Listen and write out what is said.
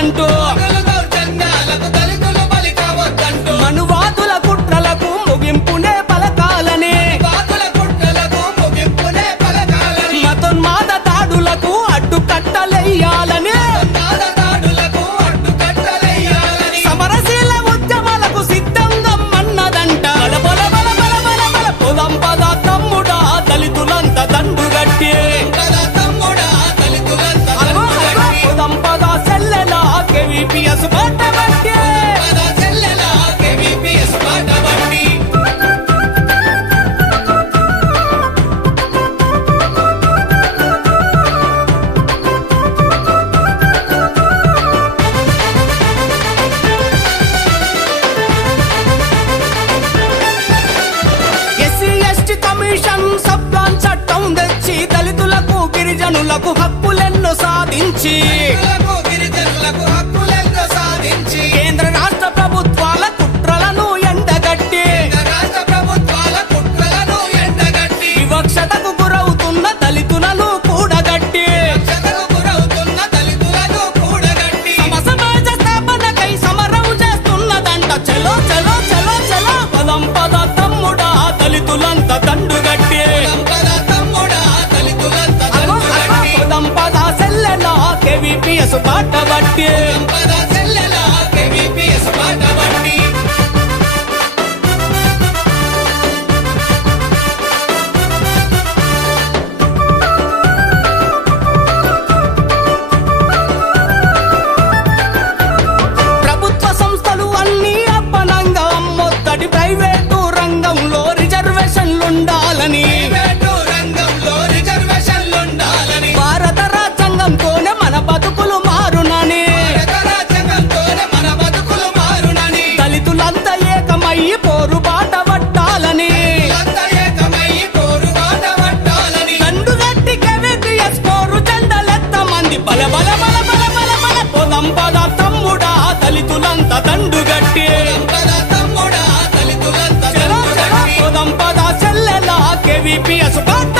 వద్దంటూ మనువాదుల కుట్రలకు ముగింపునే పలకాలని మతోన్మాద దాడులకు అడ్డుకట్టలేయాలని సమరశీల ఉద్యమాలకు సిద్ధంగా మన్నదంట పొలం పద తమ్ముడా దళితులంత దండుగట్టి పొలం పద సెల్లెలా KVPS బాటబట్టి చట్టం తెచ్చి దళితులకు గిరిజనులకు హక్కులెన్నో సాధించి కేంద్ర రాష్ట్ర ప్రభుత్వాల కుట్రలను ఎండగట్టి వివక్షతకు గురవుతున్న దళితులను కూడగట్టి సమసమాజ స్థాపనకై సమరం చేస్తున్నదంట చలో చలో చలో చలో పదం పద తమ్ముడా దళితులంత దండుగట్టి KVPS బాటబట్టి ప్రభుత్వ సంస్థలు అన్ని అప్పనంగా అమ్మొత్తడి ప్రైవేటు రంగంలో రిజర్వేషన్లుండాలని భారత రాజ్యాంగంతోనే మన బతుకులు మారునని దళితులంతా ఏకమయ్యి పోరుబాట పట్టాలని దండుగట్టి KVPS పోరు జెండలెత్తమంది బల బల బల బల బల బల పొలం పద తమ్ముడా దళితులంతా దండుగట్టి పొలం పద చెల్లెలా KVPS బాట